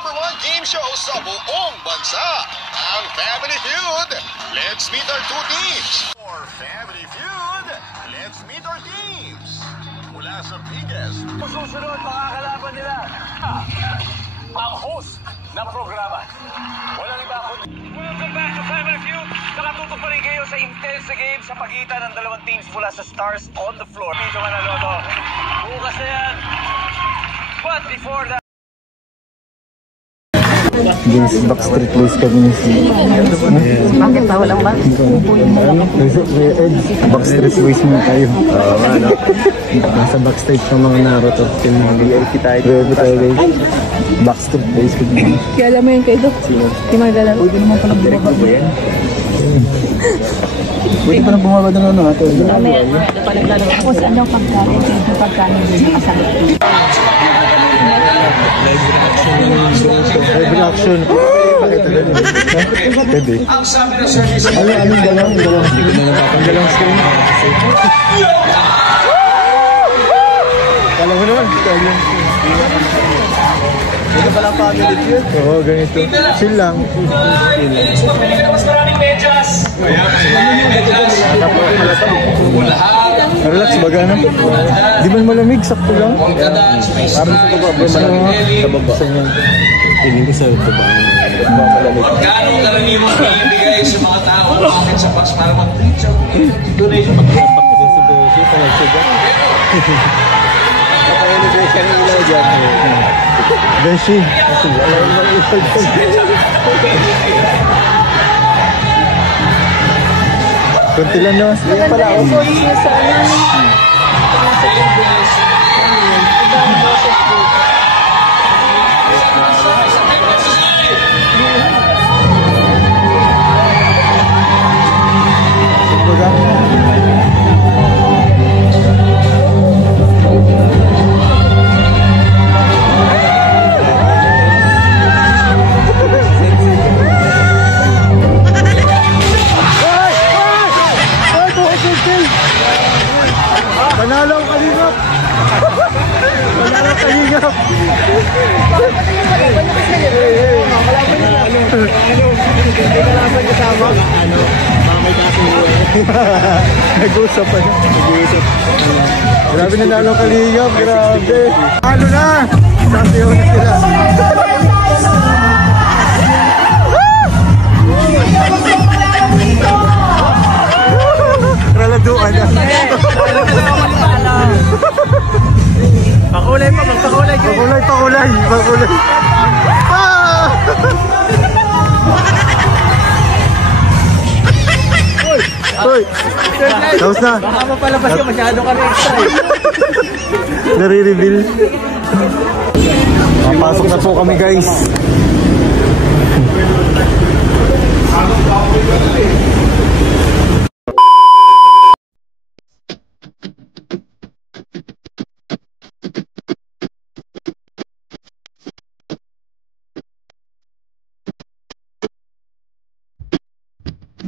#1 game show sa buong bansa, ang Family Feud. Let's meet our two teams. For Family Feud, let's meet our teams. Mula sa biggest. Susunod, makakalaban nila ang host ng programa. Walang iba kundi. Welcome back to Family Feud. Nakatutok pa rin kayo sa intense game sa pagitan ng dalawang teams mula sa Stars on the Floor. Medyo Manaloto. Bukas na yan. But before that, Guys, Backstreet Boys kami. Bakit ba? Walang ba? Backstreet Boys muna tayo. Nasa backstage ng mga Naruto. VIP tayo guys. Backstreet Boys kami. Kaya alam mo yun kayo doon? Sino? Yung mga galaro. Pwede naman palang bumaba ba yan? Pwede palang bumaba doon ano natin. Ako sa anong pagkain, yung pagkain yung kasama. Live reaction. Pwede. Anong dalawang screen? Kala mo naman. Ito pala family feud. Oo, ganito. Chill lang. Relax baga na. Di man malamig, sakto lang. Parang sa baba, malamig. Sa baba. Piling ko sa baba. Malamig. magkano karaniwang ibigay sa mga tao bakit sa box para mag-reach out donation Kapag-anniversary nila dyan. Beshi. Kunti lang no? Maganda yung boses niya sa ano. Nasa Google. Ibang boses po. Panalo ang kalingap! Panalo ang kalingap! Kalaban kasama? Mamay kasi nag-usap pa na. Grabe nanalo ang kalingap, grabe! Ano na? Champion na sila! Raladuan na. Pakulay pa, magpakulay. Pakulay. Ah! Hoy! Tapos na. Baka mapalabas ka, masyado ka na extra. Nare-reveal. Papasok na po kami guys.